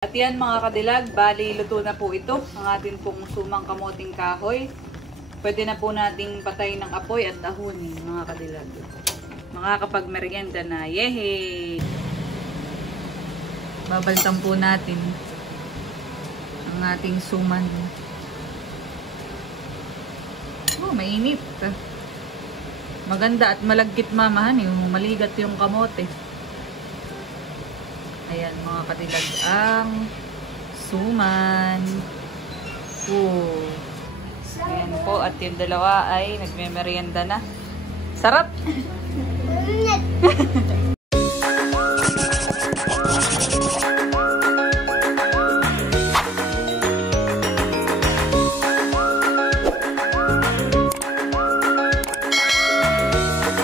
At yan mga kadilag, bali luto na po ito, ang atin pong sumang kamoting kahoy. Pwede na po nating patay ng apoy at dahonin mga kadilag. Makakapag-merienda na, yehe! Babaltan po natin ang ating suman. Oh, mainit. Maganda at malagkit mamahan, maligat yung kamote. Ayan mga kadilag, ang suman. Ayan po, at yung dalawa ay nagme-merienda na. Sarap!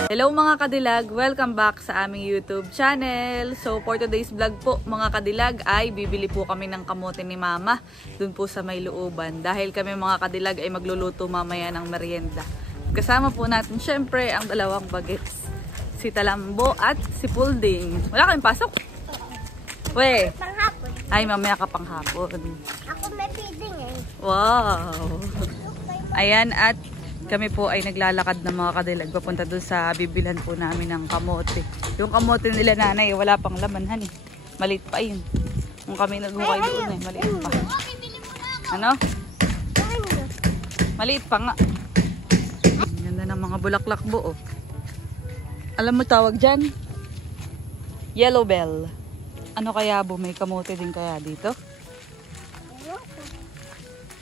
Hello mga kadilag! Welcome back sa aming YouTube channel. So for today's vlog po mga kadilag ay bibili po kami ng kamote ni Mama dun po sa may looban. Dahil kami mga kadilag ay magluluto mamaya ng merienda. Kasama po natin syempre ang dalawang bagets. Si Talambo at si Pulding. Wala kayong pasok? We! Panghapon. Ay mamaya ka panghapon. Ako may feeding eh. Wow! Ayan at kami po ay naglalakad ng mga kadilag papunta doon sa bibilhan po namin ng kamote. Yung kamote nila nanay, wala pang laman eh. Maliit pa yun. Kung kami naghukay doon eh, maliit pa. Ano? Maliit pa nga. Ganda ng mga bulaklak buo. Alam mo tawag dyan? Yellow bell. Ano kaya bo, may kamote din kaya dito?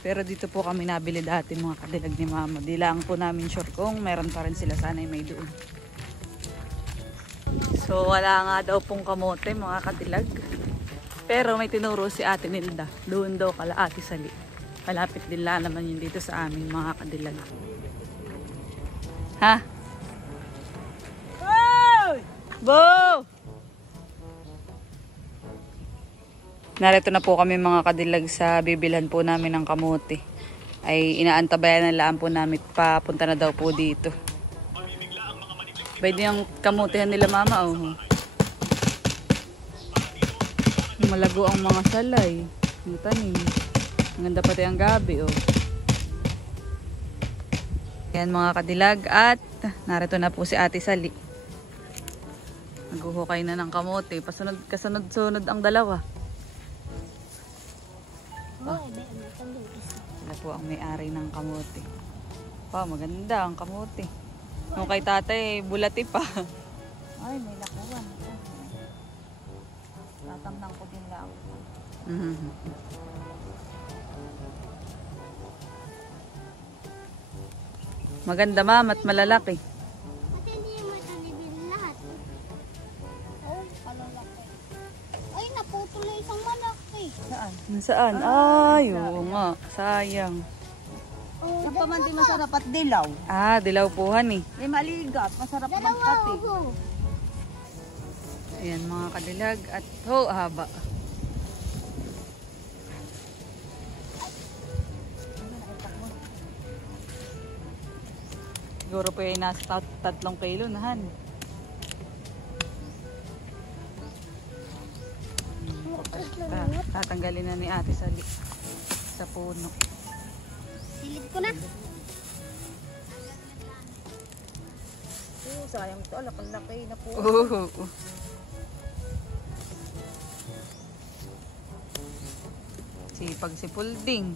Pero dito po kami nabili dati mga kadilag ni Mama. Di lang po namin sure kung meron pa rin sila, sana'y may doon. So wala nga daw pong kamote mga kadilag. Pero may tinuro si Ate Nilda. Doon daw kala Ate Sali. Malapit din lang naman yun dito sa amin mga kadilag. Ha? Bo! Narito na po kami mga kadilag sa bibilhan po namin ng kamote. Ay inaantabayan na laan po namin, papunta na daw po dito. Pwede yung kamotehan nila Mama oh. Malago ang mga salay. Ang tanim. Ang ganda pati ang gabi oh. Yan mga kadilag at narito na po si Ate Sali. Naghuhukay na ng kamote. Kasunod-sunod ang dalawa. Oh. Sila po ang may-ari ng kamote. Pa, maganda ang kamote. Nung kay tatay, bulati pa. Ay, may lakuan. Tatamnang ko din lang. Maganda Ma'am at malalaki. Kasi hindi mo itanibin lahat. Oh, malalaki. Ay, naputol na isang malaki. Saan? Saan? Ay, oo nga. Sayang. Oh, Ito man di masarap at dilaw. Ah, dilaw puhan eh. Ay maligat, masarap dalawa magkati. ho. Ayan mga kadilag at haba. Siguro po ay nasa 3 kilo na han. Tatanggalin na ni Ate Sali sa puno. Silid ko na. Oh, sayang ito, laki na po. Sipag si Pulding.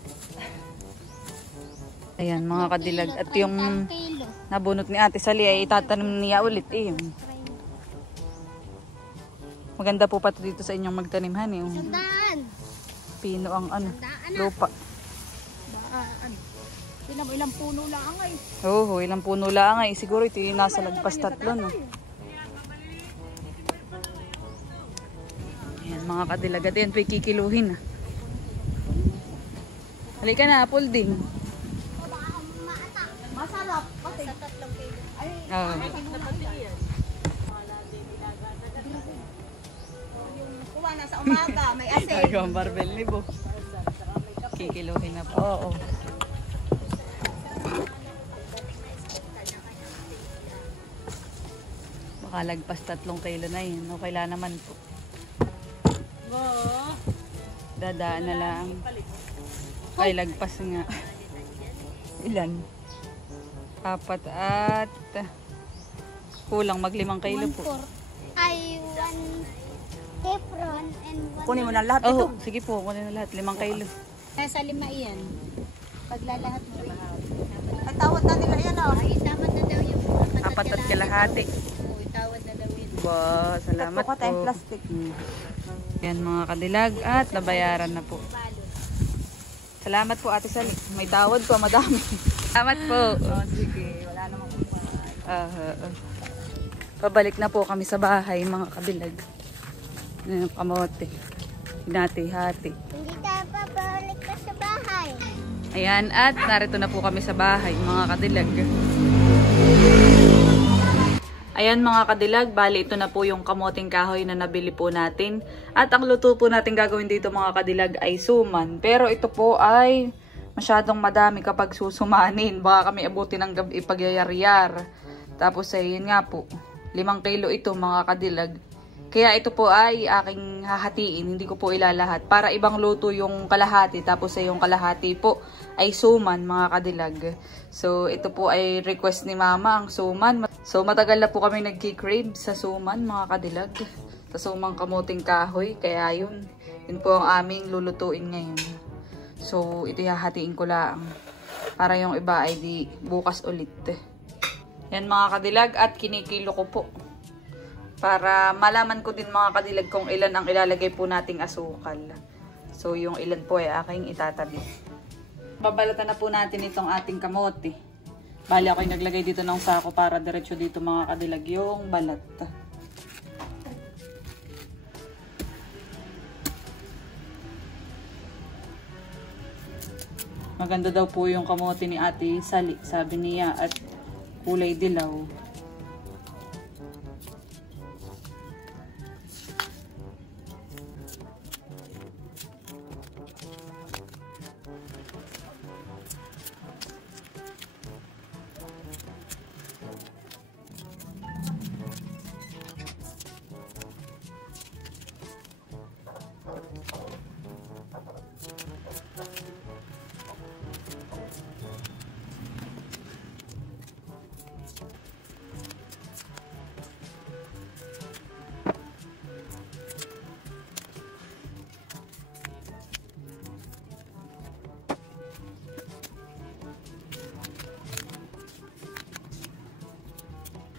Ayan mga kadilag at yung Kilo. nabunot ni Ate Sali ay itatanim niya ulit eh. Maganda po pa dito sa inyong magtanimhan eh. Sandaan. Pino ang ano, Sandaan na. lupa. Daan. Tinan mo, ilang puno lang ang ay. Oo, ilang puno lang ay. Siguro ito yung nasa lagpas 3 no. Ayan mga kadilag at yan po kikiluhin. Halika na, Pulding. Masarap. Kasi Sa 3 kilo. ay, Oo. kuha na sa umaga, may asin. Ay, ang barbell ni Bo. Kikiluhin na po. Oo. Baka lagpas 3 kilo na yun. Okay lang naman po. Dadaan na lang. Ay, lagpas nga. Ilan? 4 at kulang mag 5 kilo po. 1 ay 1 apron and 1. Kunin mo na lahat ito. Oh, sige po, kunin na lahat. 5 kilo. Nasa 5 iyan. Paglalahat mo rin. Ay, tawad na nila yan oh. Ay, tawad na daw yung 4 at kalahati. Oo, tawad na daw yun. Wow, salamat Tatlo ka tayong po. plastic. Yan mga kadilag at nabayaran na po. Salamat po Ate Sally. May tawad po, madami. Salamat po. Oh, sige, wala namang kumpara. Pabalik na po kami sa bahay mga kadilag. Yung kamote. Hinati-hati. Hindi tayo pabalik ka sa bahay. Ayan, at narito na po kami sa bahay mga kadilag. Ayan mga kadilag, bali ito na po yung kamoting kahoy na nabili po natin. At ang luto po natin gagawin dito mga kadilag ay suman. Pero ito po ay masyadong madami kapag susumanin. Baka kami abutin ng gabi pagyayariyar. Tapos ay yun nga po, 5 kilo ito mga kadilag. Kaya ito po ay aking hahatiin, hindi ko po ilalahat. Para ibang luto yung kalahati, tapos ay yung kalahati po ay suman mga kadilag. So ito po ay request ni mama ang suman. So matagal na po kami nagki-crave sa suman mga kadilag. Sa sumang kamuting kahoy, kaya yun po ang aming lulutuin ngayon. So ito hahatiin ko lang. Para yung iba ay di bukas ulit. Yan mga kadilag at kinikilo ko po. Para malaman ko din mga kadilag kung ilan ang ilalagay po nating asukal. So yung ilan po ay aking itatabi. Babalatan na po natin itong ating kamote. Bali ako'y naglagay dito ng sako para diretso dito mga kadilag yung balat. Maganda daw po yung kamote ni Ate Sally, sabi niya, at kulay dilaw.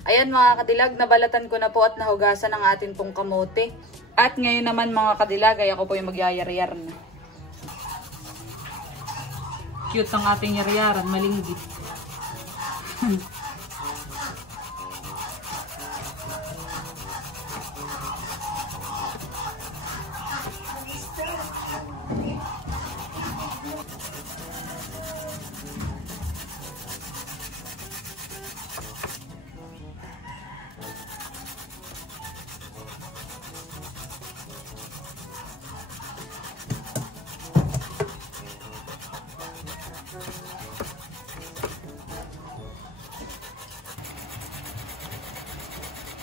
Ayan mga kadilag, nabalatan ko na po at nahugasan ang atin pong kamote. At ngayon naman mga kadilag, ay ako po yung magyayar-yar na. Cute ang ating yar-yaran, malinggit.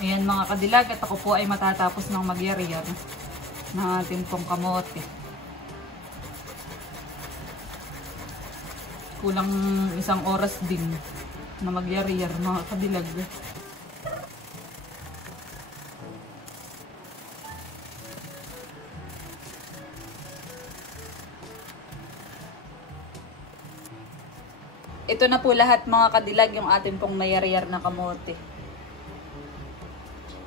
Ayan mga kadilag, at ako po ay matatapos ng magyar-yar ng ating pong kamote. Kulang 1 oras din na magyar-yar mga kadilag. Ito na po lahat mga kadilag yung ating pong nayar-yar na kamote.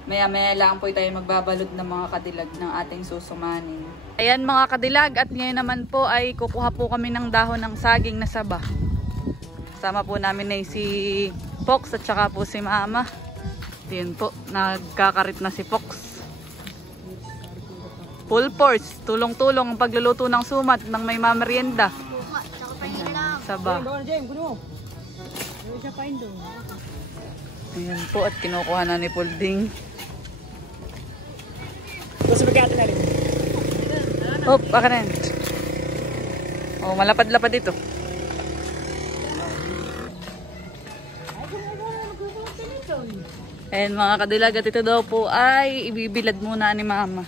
Maya-maya lang po tayo magbabalot ng mga kadilag ng ating susumanin. Ayan mga kadilag, at ngayon naman po ay kukuha po kami ng dahon ng saging na saba. Kasama po namin ay si Fox at saka po si Mama. Yun po, nagkakarit na si Fox. Full force, tulong-tulong ang pagluluto ng sumat ng may mamerienda. Saba. Ayan po, at kinukuha na ni Pulding. Hop, baka na yan. Oh, malapad-lapad ito. Ayan mga kadilag, at ito daw po ay ibibilad muna ni Mama.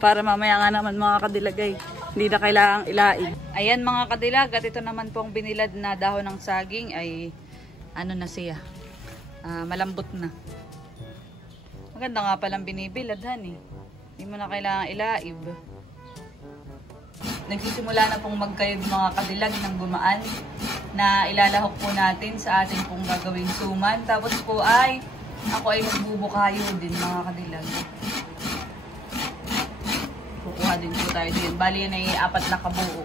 Para mamaya nga naman mga kadilag ay Hindi na kailangang ilain. Ayan mga kadilag, at ito naman pong binilad na dahon ng saging ay ano na siya. Malambot na. Maganda nga palang binibilad, han eh. Hindi mo na kailangang ilaib. Nagsisimula na pong magkayod mga kadilag ng gumaan na ilalahok po natin sa ating pong gagawing suman. Tapos po ay ako ay magbubukayo din mga kadilag. Kukuha din po tayo din. Bali yan ay 4 na kabuo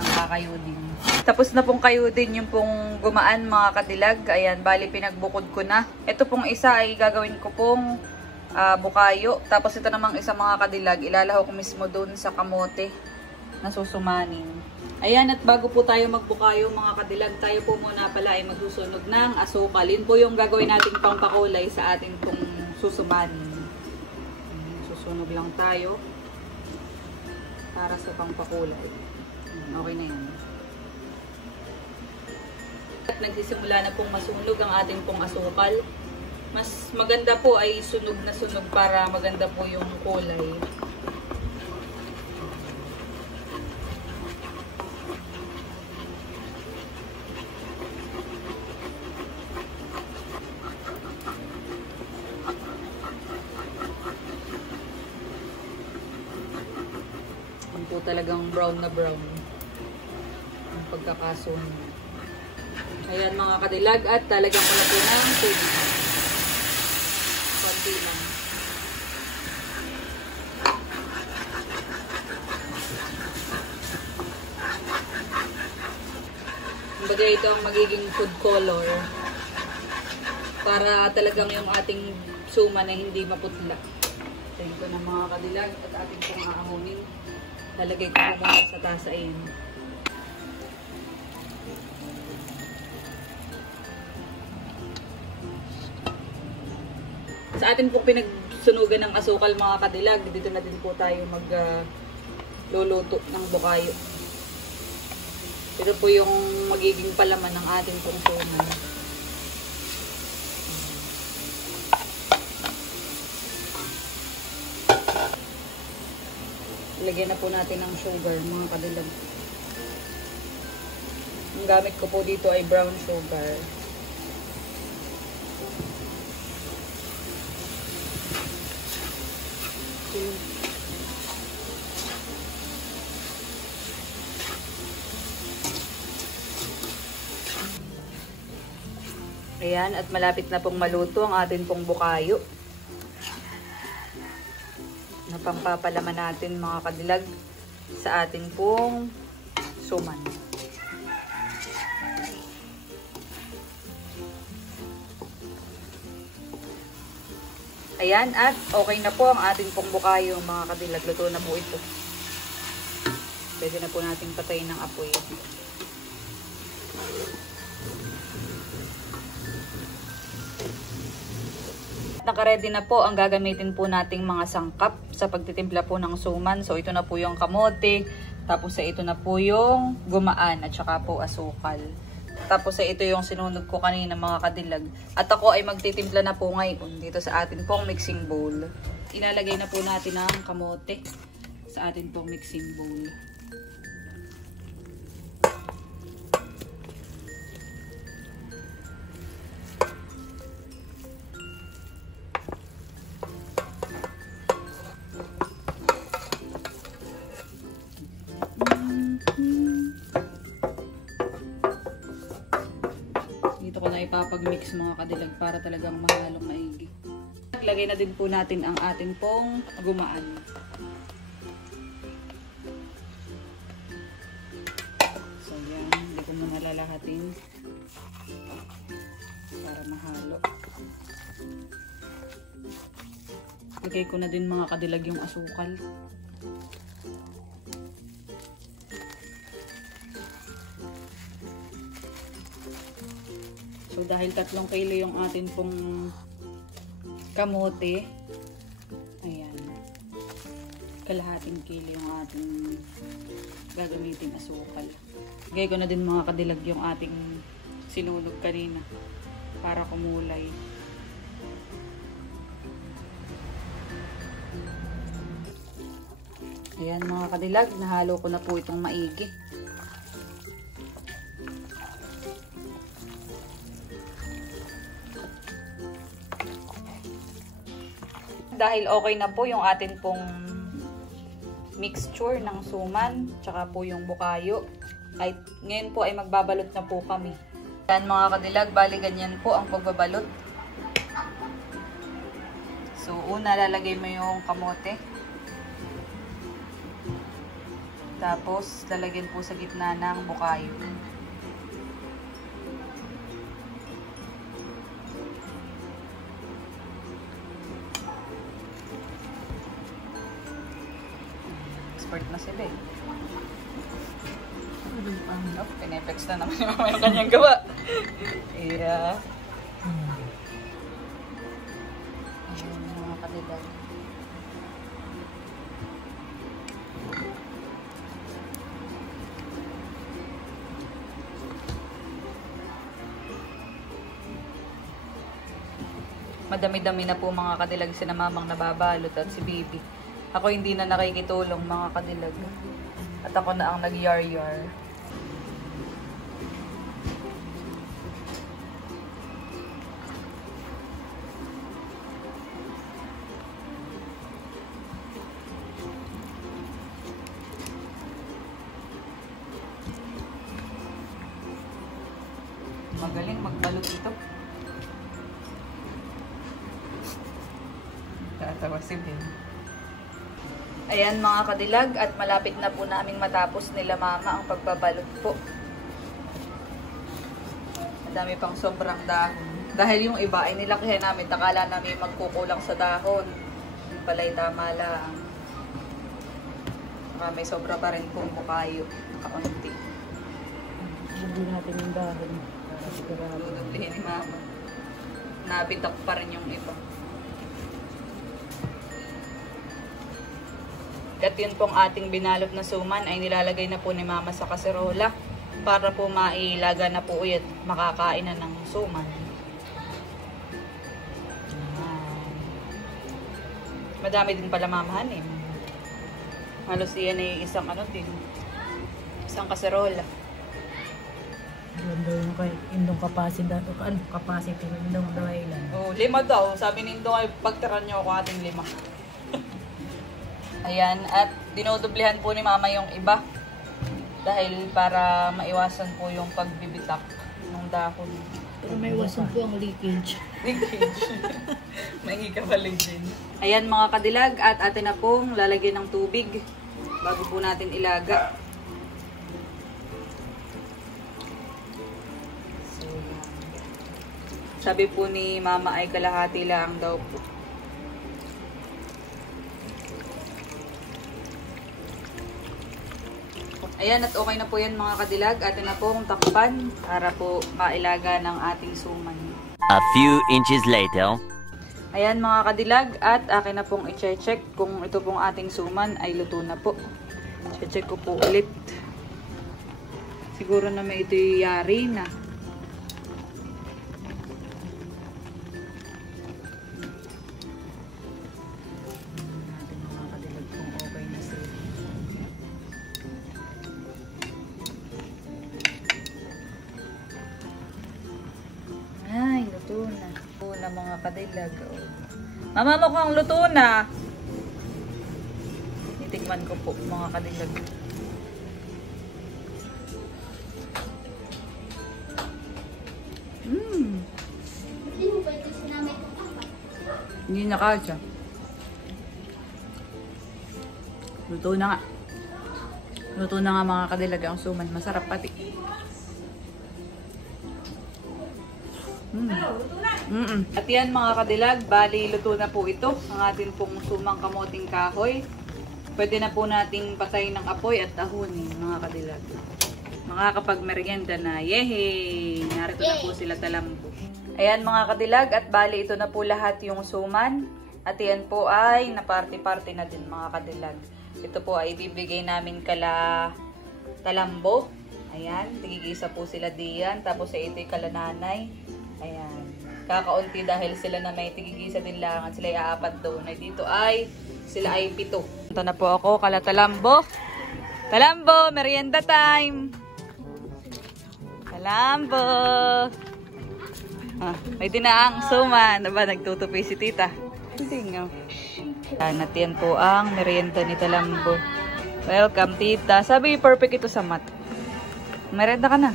ang kakayudin. Tapos na pong kayudin yung pong gumaan mga kadilag. Ayan, bali pinagbukod ko na. Ito pong isa ay gagawin ko pong bukayo. Tapos ito namang isa mga kadilag, ilalahok mismo doon sa kamote na susumanin. Ayan, at bago po tayo magbukayo mga kadilag, tayo po muna pala ay magsusunog ng asukal. Yun po yung gagawin nating pampakulay sa ating pong susumanin. Susunog lang tayo para sa pampakulay. Okay na yan. At nagsisimula na pong masunog ang ating pong asukal. Mas maganda po ay sunog na sunog para maganda po yung kulay. Yan po talagang brown na brown ang pagkakasunog. Ayan mga kadilag, at talagang ko na po ng tubig. Konti lang. Kumbaga ito ang magiging food color para talagang yung ating suma na hindi maputla. Tayo ko ng mga kadilag at ating pong aamunin. Lalagay ko po muna sa tasa ayan. Sa atin po pinagsunugan ng asukal mga kadilag, dito na din po tayo magluluto ng bukayo. Ito po yung magiging palaman ng ating pong suman. Lagyan na po natin ng sugar mga kadilag. Ang gamit ko po dito ay brown sugar. Ayan, at malapit na pong maluto ang atin pong bukayo. Napampapalaman natin mga kadilag sa atin pong suman. Ayan, at okay na po ang ating pong bukayo mga kadilag. Luto na po ito. Pwede na po natin patayin ng apoy. Nakaready na po ang gagamitin po nating mga sangkap sa pagtitimpla po ng suman. So ito na po yung kamote, tapos ito na po yung gumaan at saka po asukal. Tapos ito yung sinunod ko kanina mga kadilag. At ako ay magtitimpla na po ngayon dito sa atin pong mixing bowl. Ilalagay na po natin ang kamote sa atin pong mixing bowl. Dito ko na ipapag-mix mga kadilag para talagang mahalong maigi. Lagay na din po natin ang ating pong gumaan. So yan, hindi ko muna lalahatin para mahalo. Lagay ko na din mga kadilag yung asukal. So dahil 3 kilo yung atin pong kamote, ayan, kalahating kilo yung ating gagamitin asukal. Lagay ko na din mga kadilag yung ating sinunog kanina para kumulay. Ayan mga kadilag, nahalo ko na po itong maigi. Dahil okay na po yung atin pong mixture ng suman, tsaka po yung bukayo. Ay, ngayon po ay magbabalot na po kami. Ayan mga kadilag, bali ganyan po ang pagbabalot. So, una lalagay mo yung kamote. Tapos, lalagyan po sa gitna ng bukayo. Expert na sila eh. Oh, pinepex na naman yung kanyang gawa. Yeah. Ayan mga kadilag. Madami-dami na po mga kadilag si mamang nababalot at si Bibi. Ako hindi na nakikitulong mga kadilag. At ako na ang nag-yar-yar. Magaling magbalot ito. Tatawa si Ben. Ayan mga kadilag, at malapit na po namin matapos nila mama ang pagbabalot po. Madami pang sobrang dahon. Dahil yung iba ay nilakihan namin, takala namin magkukulang sa dahon. Yung pala'y tama lang. Saka may sobra pa rin pong bukayo. Kaunti. Hindi natin yung dahon. Dudublihin ni mama. Nabitak pa rin yung iba. At yun pong ating binalot na suman ay nilalagay na po ni mama sa kaserola para po mailaga na po ulit makakain na ng suman. Ayan. Madami din pala mamahan eh. Halos iyan ay isang isang kaserola. Doon yung kay indong capacity ng indong ilan. Oh, 5 daw. Sabi ni Indong ay pagtiran nyo ako ating 5. Ayan, at dinodoblihan po ni mama yung iba. Dahil para maiwasan po yung pagbibitak ng dahon. Pero may iwasan po ang leakage. Leakage. May ikabalig din. Ayan mga kadilag, at atin na pong lalagyan ng tubig bago po natin ilaga. So, sabi po ni mama ay kalahati lang daw po. Ayan, at okay na po yan mga kadilag. Atin na pong takpan para po mailaga ng ating suman. A few inches later. Ayan mga kadilag, at akin na pong i-check kung ito pong ating suman ay luto na po. I-check ko po ulit. Siguro na may ito yari na. Ay, luto na. Luto na mga kadilag. Oh. Mama, mukhang luto na. Titikman ko po mga kadilag. Hindi mo ba ito sinamay kong apat? Hindi na kasya. Luto na nga. Luto na nga mga kadilag ang suman. Masarap pati. At yan mga kadilag, bali luto na po ito. Ang atin pong sumang kamoting kahoy. Pwede na po nating patayin ng apoy at tahunin mga kadilag. Makakapagmerienda na. Yehey! Narito na po sila talambo. Ayan mga kadilag, at bali ito na po lahat yung suman. At yan po ay naparty-party na din mga kadilag. Ito po ay ibibigay namin kala talambo. Ayan, tigigisa po sila diyan. Tapos ay ito'y kala nanay. Ayan. Kakaunti dahil sila na may tigigisa din lang at sila ay 4 doon. Ay dito ay sila ay 7. Ito na po ako, kala Talambo. Talambo, merienda time. Talambo. Ah, may dinaang suman. Aba, nagtutupi si tita. Hindi nga. At yan po ang merienda ni Talambo. Welcome, tita. Sabi, perfect ito sa mat. Merienda ka na.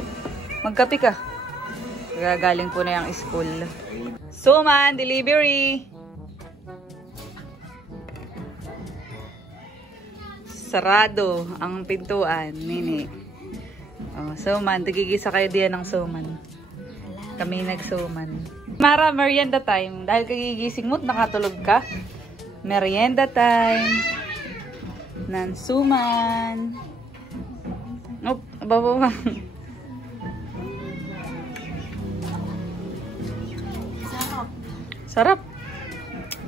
Magkape ka. Gagaling po na yung school. Suman, delivery. Sarado ang pintuan, nini. Oh, suman, tigigisa kayo diyan ng suman. Kami nagsuman. Mara, merienda time. Dahil kagigising mo't nakatulog ka. Merienda time. Nan suman. Oh, baba. Sarap.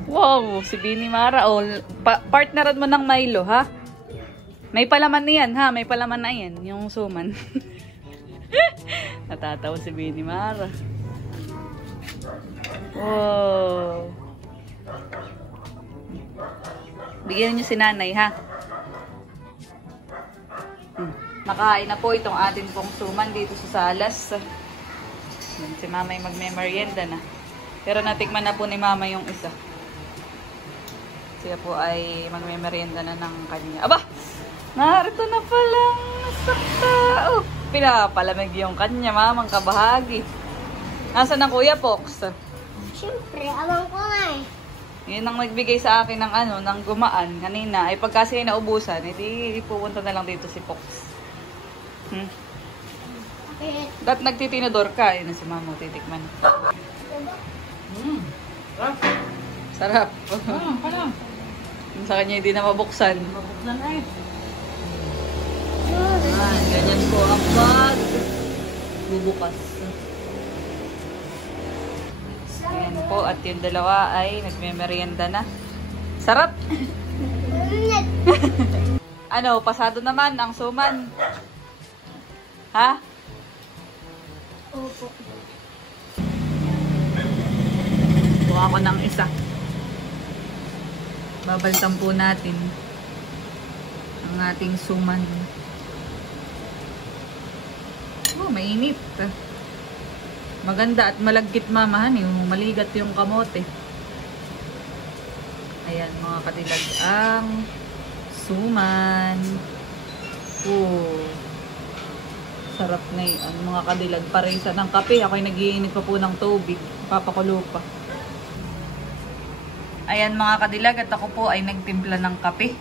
Wow, si Bini Mara. Oh, partneran mo ng Milo, ha? May palaman niyan, ha? May palaman na yan, yung suman. Natatawa si Bini Mara. Wow. Bigyan niyo si nanay, ha? Nakain na po itong atin pong suman dito sa salas. Si mama ay magme-merienda na. Pero natikman na po ni mama yung isa. Siya po ay magme-merienda na ng kanya. Aba! Narito na palang nasakta. Oh, pinapalamig yung kanya, mamang kabahagi. Nasaan ang Kuya Pox? Siyempre, alam ko na eh. Yun ang nagbigay sa akin ng ano, ng gumaan kanina. Ay pagka siya naubusan, edi pupunta na lang dito si Pox. Bakit? Dapat nagtitinador ka. Yun na si mama, titikman. Sarap. Parang. Sa kanya hindi na mabuksan. Mabuksan ay. Ganyan po ang pag bubukas. Ayan po, at yung dalawa ay nagme-merienda na. Sarap! Ano, pasado naman ang suman. Ha? Opo. Kuha ko ng isa. Babaltan po natin ang ating suman. Oh, mainit. Maganda at malagkit mamahan eh. Maligat yung kamote. Ayan mga katilag. Ang suman. Oh. Sarap na yun. Ang mga kadilag. Parisa ng kape. Ako'y nag-iinit pa po ng tubig. Papakulo pa. Ayan mga kadilag. At ako po ay nagtimpla ng kape.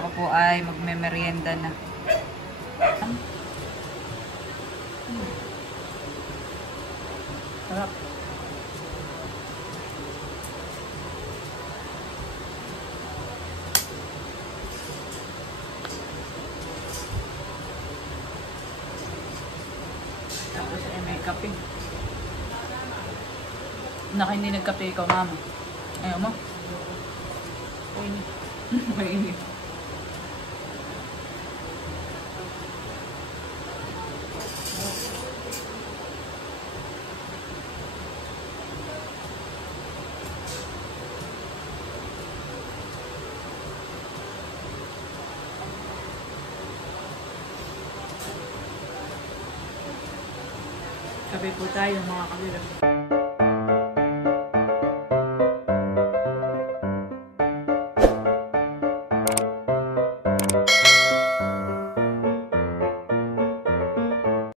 Ako po ay magme-merienda na. Sarap. Tapos ay may kape. Naka hindi nagkape ikaw, mama. Ayaw mo? Mainit. Mainit. Kape po tayo mga kabilang.